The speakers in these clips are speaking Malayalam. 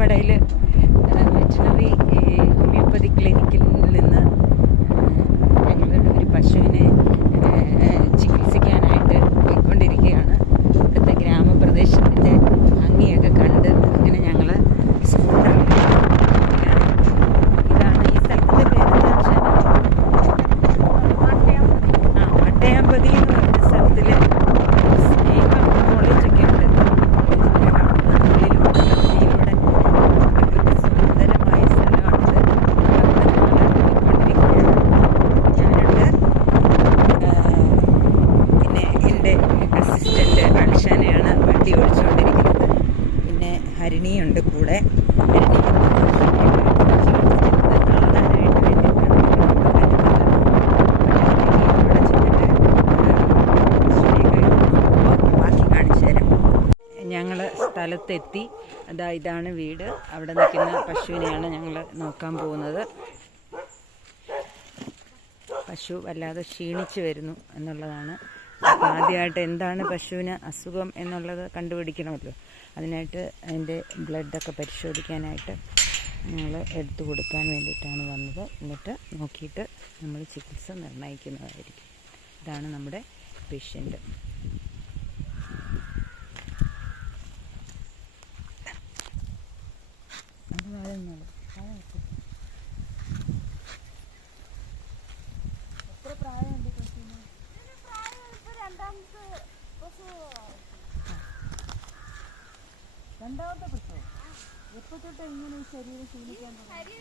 പുന്നമടയിൽ വെറ്റിനറി ഹോമിയോപ്പതി ക്ലിനിക്കിൽ നിന്ന് ഞങ്ങളുടെ ഒരു പശുവിനെ ചികിത്സിക്കാനായിട്ട് പോയിക്കൊണ്ടിരിക്കുകയാണ്. ഇവിടുത്തെ ഗ്രാമപ്രദേശത്തിൻ്റെ ഭംഗിയൊക്കെ കണ്ട് അങ്ങനെ ഞങ്ങൾ സ്കൂട്ടറിൽ ഇതാണ് ഈ സ്ഥലത്തിൻ്റെ പേരെന്താ വട്ടയാമ്പതി എന്ന് പറഞ്ഞ സ്ഥലത്തിൽ സ്നേഹം കോളേജൊക്കെ ഉണ്ട്. കോളേജിലൂടെ സുന്ദരമായ സ്ഥലമാണിത്. പിന്നെ എൻ്റെ അസിസ്റ്റൻ്റ് അൽഷാനയാണ് വണ്ടി ഓടിച്ചുകൊണ്ടിരിക്കുന്നത്. പിന്നെ ഹരിണിയുണ്ട് കൂടെ. കാണാനായിട്ട് ബാക്കി കാണിച്ചു തരാം. ഞങ്ങൾ സ്ഥലത്തെത്തി. ഇതാണ് വീട്. അവിടെ നിൽക്കുന്ന പശുവിനെയാണ് ഞങ്ങൾ നോക്കാൻ പോകുന്നത്. പശു വല്ലാതെ ക്ഷീണിച്ച് വരുന്നു എന്നുള്ളതാണ്. അപ്പോൾ ആദ്യമായിട്ട് എന്താണ് പശുവിന് അസുഖം എന്നുള്ളത് കണ്ടുപിടിക്കണമല്ലോ. അതിനായിട്ട് അതിൻ്റെ ബ്ലഡൊക്കെ പരിശോധിക്കാനായിട്ട് ഞങ്ങൾ എടുത്തു കൊടുക്കാൻ വേണ്ടിയിട്ടാണ് വന്നത്. എന്നിട്ട് നോക്കിയിട്ട് നമ്മൾ ചികിത്സ നിർണ്ണയിക്കുന്നതായിരിക്കും. ഇതാണ് നമ്മുടെ പേഷ്യൻ്റ്. എത്ര പ്രായമുണ്ട് പശുവിന്? രണ്ടാമത്തെ പശു എപ്പോൾ തൊട്ട് ഇങ്ങനെ ശരീരം ക്ഷീണിക്കാൻ തുടങ്ങി?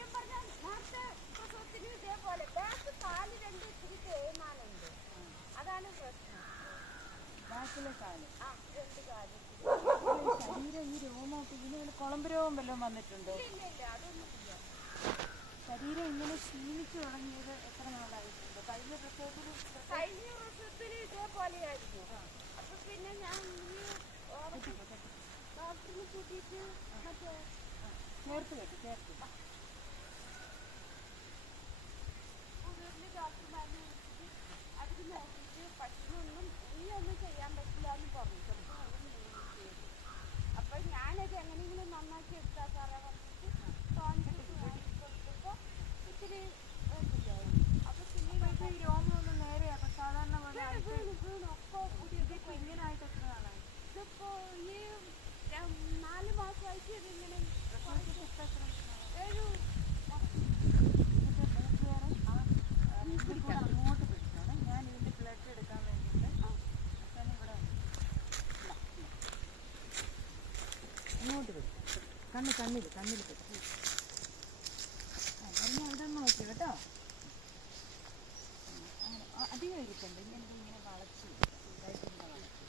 ബാക്കിലെ കാല് ശരീരം ഈ രോമൊക്കെ ഇതിന് കുളമ്പ് രോഗം വല്ലതും വന്നിട്ടുണ്ടോ? ശരീരം ഇങ്ങനെ ക്ഷീണിച്ചു തുടങ്ങിയത് എത്ര നാളായിട്ടുണ്ട്? കഴിഞ്ഞ പ്രസവത്തിൽ ഇതേപോലെയായിരുന്നു. അപ്പൊ പിന്നെ ഞാൻ ഡോക്ടറിനെ കൂട്ടിയിട്ട് മറ്റേ ചേർത്ത് ഡോക്ടർമാരെ അതിന് നോക്കിയിട്ട് പശുവൊന്നും ഇനിയൊന്നും ചെയ്യാൻ പറ്റില്ല എന്ന് പറഞ്ഞു. അപ്പൊ ഞാനത് എങ്ങനെയെങ്കിലും നന്നാക്കി എടുത്താൽ സാറേ പറഞ്ഞിട്ട് കൊടുത്തപ്പോൾ ഇത്തിരി അപ്പൊ പിന്നെ ഈ രോമൊന്നും നേരെയാണ് സാധാരണ പോലെ ഒക്കെ ഇങ്ങനെ ആയിട്ട് എത്ര നാളായി? ഇതിപ്പോ ഈ 4 മാസമായിട്ട് ഇതിങ്ങനെ 7 അങ്ങോട്ട് പിടിച്ചോണം. ഞാൻ ഇതിൻ്റെ ബ്ലഡ് എടുക്കാൻ വേണ്ടിയിട്ട് ഇവിടെ ഇങ്ങോട്ട് പിടിച്ചു. കണ്ണിൽ പിടിച്ചു. മരുന്ന് അവിടെ നോക്കി കേട്ടോ. അധികം ഇരിക്കണ്ട. ഇങ്ങനെ വളച്ച് ഇതായിട്ടിങ്ങനെ വളച്ച്.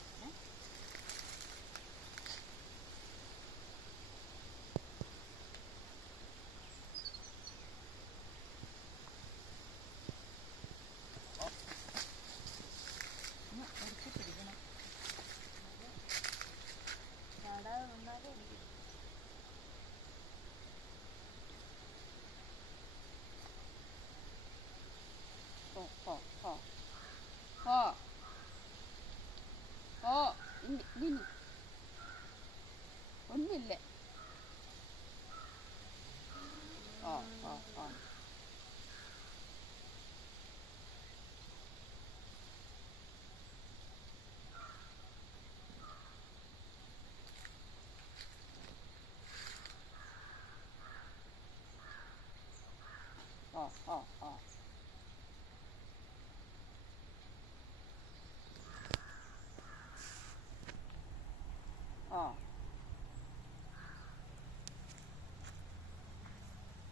എടുത്ത് പിടിക്കണം. ചാടാതെ വന്നാലേ എനിക്ക് ഒന്നില്ലേ?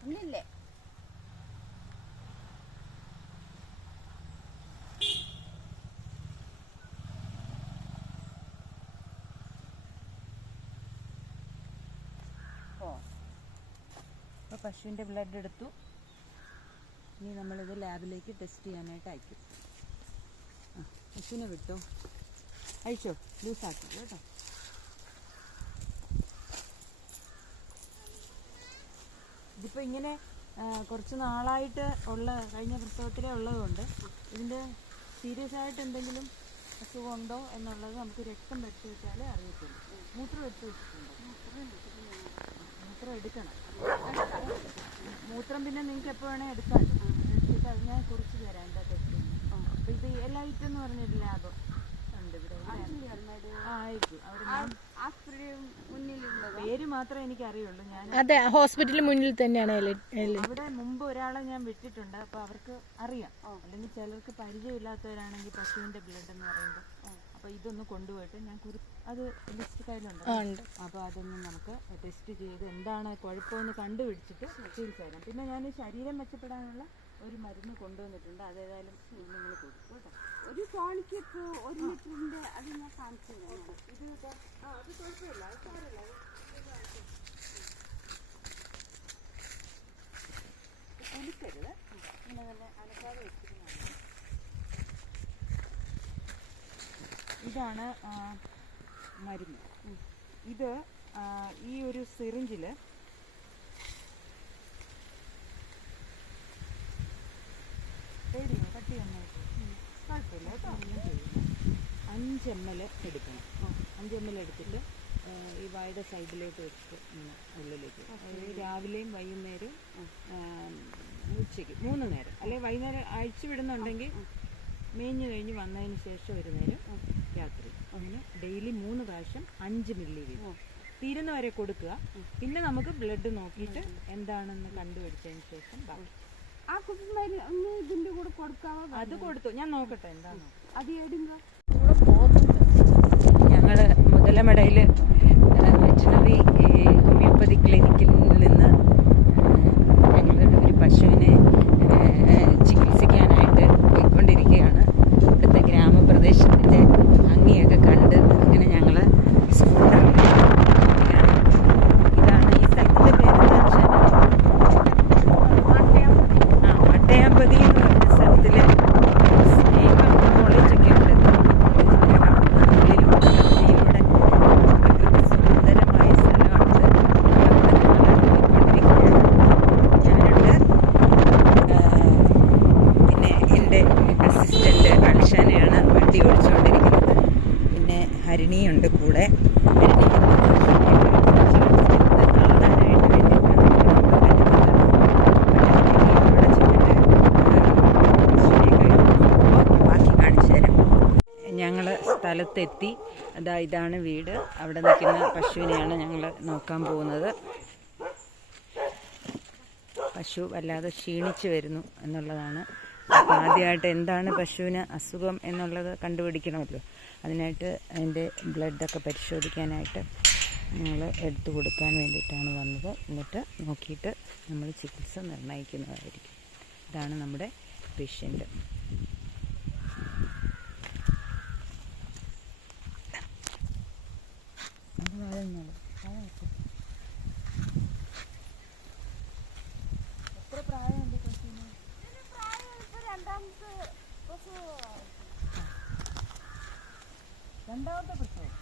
ഒന്നില്ലേ? അപ്പോൾ പശുവിൻ്റെ ബ്ലഡ് എടുത്തു. ഇനി നമ്മളിത് ലാബിലേക്ക് ടെസ്റ്റ് ചെയ്യാനായിട്ട് അയക്കും. പശുവിനെ വിട്ടോ, അയച്ചോ, ലൂസാക്കി കേട്ടോ. ഇതിപ്പോൾ ഇങ്ങനെ കുറച്ച് നാളായിട്ട് കഴിഞ്ഞ പ്രസവത്തിലേ ഉള്ളതുകൊണ്ട് ഇതിൻ്റെ സീരിയസ് ആയിട്ട് എന്തെങ്കിലും അസുഖമുണ്ടോ എന്നുള്ളത് നമുക്ക് രക്തം പരിശോധിച്ചാലേ അറിയത്തുള്ളൂ. മൂത്രം എടുത്ത് വെച്ചിട്ടുണ്ടോ? മൂത്രം എടുക്കണം. മൂത്രം പിന്നെ നിങ്ങൾക്ക് എപ്പോൾ വേണേൽ എടുക്കാം. എടുത്തിട്ട് അത് ഞാൻ കുറിച്ച് തരാം എന്താ ടെസ്റ്റ്. അപ്പോൾ ഇത് എലൈറ്റ് എന്ന് പറഞ്ഞൊരു ലാബ് ഉണ്ട് ഇവിടെ. പേര് മാത്രമേ എനിക്ക് അറിയുള്ളൂ. ഞാൻ അതെ, ഹോസ്പിറ്റലിന് മുന്നിൽ തന്നെയാണ്. അവിടെ മുമ്പ് ഒരാളെ ഞാൻ വിട്ടിട്ടുണ്ട്. അപ്പോൾ അവർക്ക് അറിയാം. അല്ലെങ്കിൽ ചിലർക്ക് പരിചയമില്ലാത്തവരാണെങ്കിൽ പശുവിൻ്റെ ബ്ലഡ് എന്ന് പറയുമ്പോൾ അപ്പോൾ ഇതൊന്ന് കൊണ്ടുപോയിട്ട് ഞാൻ അത് ലിസ്റ്റ് കയ്യിലുണ്ട്. അപ്പോൾ അതൊന്ന് നമുക്ക് ടെസ്റ്റ് ചെയ്ത് എന്താണ് കുഴപ്പമെന്ന് കണ്ടുപിടിച്ചിട്ട് ചികിത്സ തരാം. പിന്നെ ഞാൻ ശരീരം മെച്ചപ്പെടാനുള്ള ഒരു മരുന്ന് കൊണ്ടുവന്നിട്ടുണ്ട്. അതേതായാലും നിങ്ങൾ കൊടുക്കും കേട്ടോ. ഒരു ടോണിക്ക് 1 ലിറ്ററിൻ്റെ അത് ഞാൻ കാണിച്ചു. ഇത് അത് കുഴപ്പമില്ല, അത് സാരമില്ല. കുളിക്കരുത്, ഇങ്ങനെ തന്നെ അനക്കാതെ വെച്ചിരുന്നതാണ്. ഇതാണ് മരുന്ന്. ഇത് ഈ ഒരു സിറിഞ്ചിൽ പേടിയോ കട്ടി വന്നായിട്ട് കുഴപ്പമില്ല കേട്ടോ. 5 ml എടുക്കണം. 5 ml എടുത്തിട്ട് ഈ വായുടെ സൈഡിലോട്ട് വെച്ചിട്ട് ഇങ്ങനെ ഉള്ളിലേക്ക് രാവിലെയും വൈകുന്നേരവും ഉച്ചയ്ക്ക് 3 നേരം, അല്ലെങ്കിൽ വൈകുന്നേരം അഴിച്ചു വിടുന്നുണ്ടെങ്കിൽ മേഞ്ഞു കഴിഞ്ഞ് വന്നതിന് ശേഷം ഒരു നേരം രാത്രി. അങ്ങനെ ഡെയിലി 3 പ്രാവശ്യം 5 മില്ലി വീതം തീരുന്ന വരെ കൊടുക്കുക. പിന്നെ നമുക്ക് ബ്ലഡ് നോക്കിയിട്ട് എന്താണെന്ന് കണ്ടുപിടിച്ചതിന് ശേഷം ബാക്കി ആ കുപ്പിമരുന്ന് ഇതിൻ്റെ കൂടെ കൊടുക്കാവോ? അത് കൊടുത്തു, ഞാൻ നോക്കട്ടെ എന്താണോ. അത് എടുങ്ക. ഞങ്ങൾ മുതലമടയിൽ വെറ്റിനറി ഹോമിയോപ്പതി ക്ലിനിക്കിൽ നിന്ന് ഞങ്ങളുടെ ഒരു പശുവിനെ ചികിത്സിക്കാനായിട്ട് പോയിക്കൊണ്ടിരിക്കുകയാണ്. ഇവിടുത്തെ ഗ്രാമപ്രദേശത്തിൻ്റെ ഭംഗിയൊക്കെ കണ്ട് അങ്ങനെ ഞങ്ങൾ ഇതാണ് ഈ സ്ഥലത്തിൻ്റെ പേര്. മട്ടയാമ്പതി എന്ന് പറഞ്ഞ സ്ഥലത്തിൽ സ്നേഹം കോളേജൊക്കെ ഉണ്ട്. ഇതിലൂടെ സുന്ദരമായ സ്ഥലമാണ്. പിന്നെ എൻ്റെ അസിസ്റ്റൻ്റ് അൽഷാനയാണ് വണ്ടി ഓടിച്ചുകൊണ്ടിരിക്കുന്നത്. പിന്നെ ഹരിണിയുണ്ട് കൂടെ. ഞങ്ങൾ സ്ഥലത്തെത്തി. ഇതാണ് വീട്. അവിടെ നിൽക്കുന്ന പശുവിനെയാണ് ഞങ്ങൾ നോക്കാൻ പോകുന്നത്. പശു വല്ലാതെ ക്ഷീണിച്ച് വരുന്നു എന്നുള്ളതാണ്. അപ്പോൾ ആദ്യമായിട്ട് എന്താണ് പശുവിന് അസുഖം എന്നുള്ളത് കണ്ടുപിടിക്കണമല്ലോ. അതിനായിട്ട് അതിൻ്റെ ബ്ലഡൊക്കെ പരിശോധിക്കാനായിട്ട് ഞങ്ങൾ എടുത്തു കൊടുക്കാൻ വേണ്ടിയിട്ടാണ് വന്നത്. എന്നിട്ട് നോക്കിയിട്ട് നമ്മൾ ചികിത്സ നിർണ്ണയിക്കുന്നതായിരിക്കും. ഇതാണ് നമ്മുടെ പേഷ്യൻ്റ്. എത്ര പ്രായമുണ്ട് പശുവിന്? രണ്ടാമത്തെ പ്രസവം.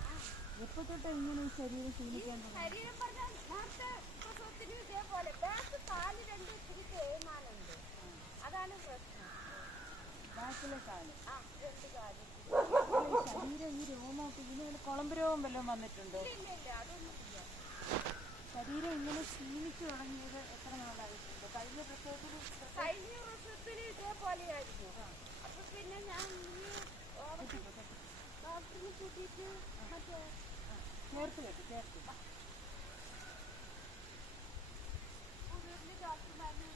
എപ്പോൾ തൊട്ട് ഇങ്ങനെ ശരീരം ക്ഷീണിക്കാൻ തുടങ്ങി? അതാണ് പ്രശ്നം. ബാക്കിലെ കാല്, ശരീരം ഈ രോമമൊക്കെ ഇതിന് കുളമ്പ് രോഗം വല്ലതും വന്നിട്ടുണ്ടോ? ശരീരം ഇങ്ങനെ ക്ഷീണിച്ചു തുടങ്ങിയത് എത്ര നാളായിട്ടുണ്ട്? കഴിഞ്ഞ പ്രസവത്തിൽ ഇതേപോലെയായിരുന്നു. അപ്പൊ പിന്നെ ഞാൻ ഡോക്ടറിനെ കൂട്ടിയിട്ട് മറ്റേ ചേർത്ത് ഡോക്ടർമാരെ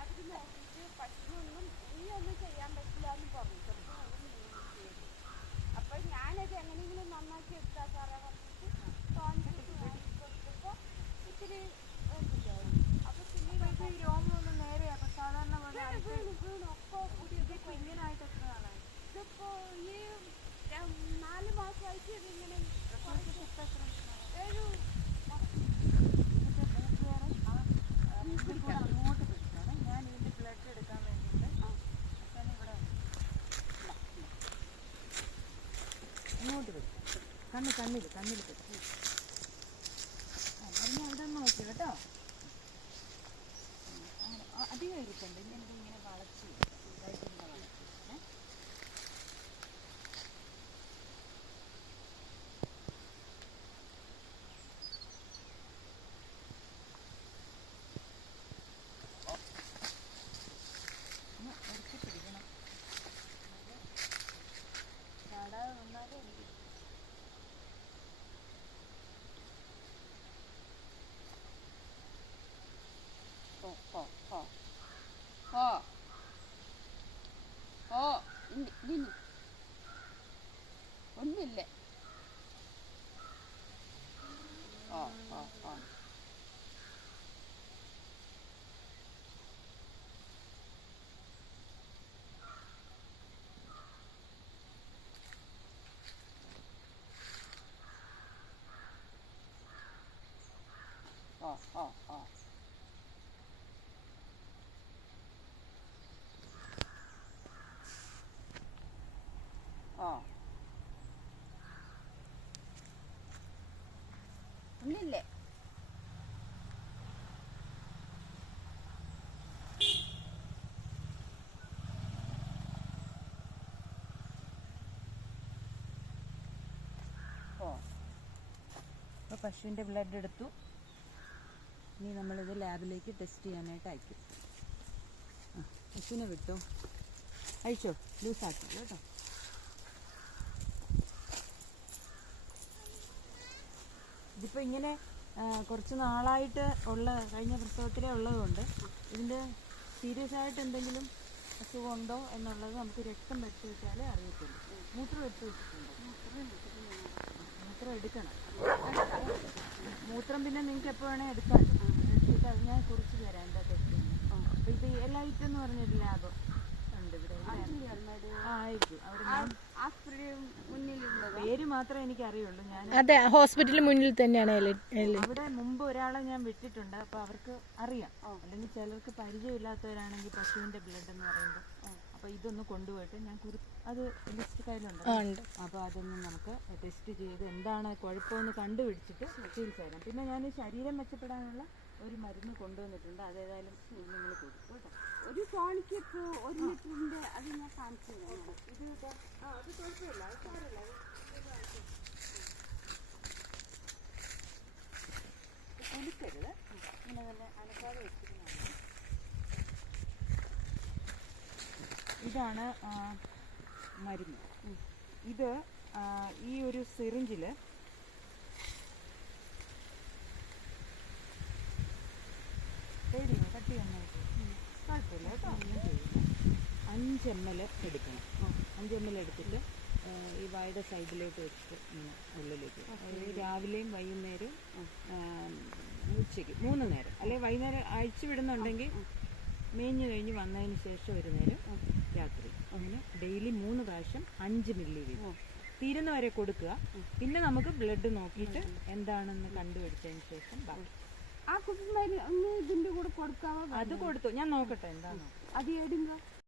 അതിന് നോക്കിയിട്ട് പശുവൊന്നും ഇനിയൊന്നും ചെയ്യാൻ പറ്റില്ല എന്ന് പറഞ്ഞു. അപ്പൊ ഞാനത് എങ്ങനെയെങ്കിലും നന്നാക്കി എടുത്താൽ സാറേ പറഞ്ഞിട്ട് കൊടുത്തപ്പോ ഇത്തിരി അപ്പൊ പിന്നെ ഈ രോമൊന്നും നേരെയാ സാധാരണ പോലെ വീണൊക്കെ ഇങ്ങനായിട്ട് എത്ര നാളായി? ഇതിപ്പോ ഈ 4 മാസമായിട്ട് ഇതിങ്ങനെ 7 അങ്ങോട്ട് പിടിക്കണം. ഞാൻ ഇതിൻ്റെ ബ്ലഡ് എടുക്കാൻ വേണ്ടിയിട്ട് ഇവിടെ ഇങ്ങോട്ട് പിടിക്കാം. കണ്ണിൽ പിടിക്കും. മരുന്ന് അവിടെ ഒന്ന് നോക്കി കേട്ടോ. അധികം ഇരിക്കണ്ട. ഇങ്ങനെ വളച്ച് ഇതായിട്ടിങ്ങനെ വളച്ച്. ഓ ഓ ഓ ഒന്നില്ലേ ഓ അപ്പോൾ പശുവിൻ്റെ ബ്ലഡ് എടുത്തു. ഇനി നമ്മളിത് ലാബിലേക്ക് ടെസ്റ്റ് ചെയ്യാനായിട്ട് അയക്കും. ആ പശുവിനെ വിട്ടോ, അഴിച്ചോ, ലൂസാക്കി കേട്ടോ. ഇതിപ്പോൾ ഇങ്ങനെ കുറച്ച് നാളായിട്ട് ഉള്ള കഴിഞ്ഞ പ്രസവത്തിലേ ഉള്ളതുകൊണ്ട് ഇതിൻ്റെ സീരിയസ് ആയിട്ട് എന്തെങ്കിലും അസുഖമുണ്ടോ എന്നുള്ളത് നമുക്ക് രക്തം പരിശോധിച്ചാലേ അറിയത്തുള്ളൂ. മൂത്രം എടുത്ത് വെച്ചിട്ടുണ്ടോ? മൂത്രം എടുക്കണം. മൂത്രം പിന്നെ നിങ്ങൾക്ക് എപ്പോൾ വേണേൽ എടുക്കാം. എടുത്തിട്ട് അത് ഞാൻ കുറിച്ച് തരാം എന്താ ടെസ്റ്റ്. അപ്പോൾ ഇത് എലൈറ്റ് എന്ന് പറഞ്ഞൊരു ലാബ് ഉണ്ട് ഇവിടെ. ആയിരിക്കും അവിടെ മുന്നിലുള്ളത് പേര് മാത്രമേ എനിക്ക് അറിയുള്ളൂ. ഞാൻ അതെ, ഹോസ്പിറ്റലിന് മുന്നിൽ തന്നെയാണ് അവിടെ മുമ്പ് ഒരാളെ ഞാൻ വിട്ടിട്ടുണ്ട്. അപ്പോൾ അവർക്ക് അറിയാം. അല്ലെങ്കിൽ ചിലർക്ക് പരിചയമില്ലാത്തവരാണെങ്കിൽ പശുവിൻ്റെ ബ്ലഡ് എന്ന് പറയുമ്പോൾ അപ്പോൾ ഇതൊന്ന് കൊണ്ടുപോയിട്ട് ഞാൻ അത് ലിസ്റ്റ് കയ്യിലുണ്ട്. അപ്പോൾ അതൊന്ന് നമുക്ക് ടെസ്റ്റ് ചെയ്ത് എന്താണ് കുഴപ്പമെന്ന് കണ്ടുപിടിച്ചിട്ട് ചികിത്സ തരാം. പിന്നെ ഞാൻ ശരീരം മെച്ചപ്പെടാനുള്ള ഒരു മരുന്ന് കൊണ്ടുവന്നിട്ടുണ്ട്. അതേതായാലും നിങ്ങൾ കൊടുക്കും കേട്ടോ. ഒരു ടോണിക്ക് 1 ലിറ്ററിന്റെ അത് ഞാൻ കാണിച്ചു തരാം. ഇത് അത് കുഴപ്പമില്ല, അത് സാരമില്ല. കുളിക്കരുത്, ഇങ്ങനെ തന്നെ അനക്കാതെ വെച്ചിരുന്നതാണ്. ഇതാണ് മരുന്ന്. ഇത് ഈ ഒരു സിറിഞ്ചിൽ പേടിയോ കട്ടി വന്നായിട്ട് കുഴപ്പമില്ല കേട്ടോ. 5 ml എടുക്കണം. 5 ml എടുത്തിട്ട് ഈ വായുടെ സൈഡിലോട്ട് വെച്ചിട്ട് ഇങ്ങനെ ഉള്ളിലേക്ക് രാവിലെയും വൈകുന്നേരവും ഉച്ചയ്ക്ക് 3 നേരം, അല്ലെങ്കിൽ വൈകുന്നേരം അഴിച്ചു വിടുന്നുണ്ടെങ്കിൽ മേഞ്ഞു കഴിഞ്ഞ് വന്നതിന് ശേഷം ഒരു നേരം രാത്രി, അങ്ങനെ ഡെയിലി 3 പ്രാവശ്യം 5 മില്ലി വീതം തീരുന്ന വരെ കൊടുക്കുക. പിന്നെ നമുക്ക് ബ്ലഡ് നോക്കിയിട്ട് എന്താണെന്ന് കണ്ടുപിടിച്ചതിന് ശേഷം ബാക്കി. ആ കുപ്പിമാര് ഒന്ന് ഇതിന്റെ കൂടെ കൊടുക്കാവോ? അത് കൊടുത്തു, ഞാൻ നോക്കട്ടെ എന്താണോ. അത് എടുങ്ക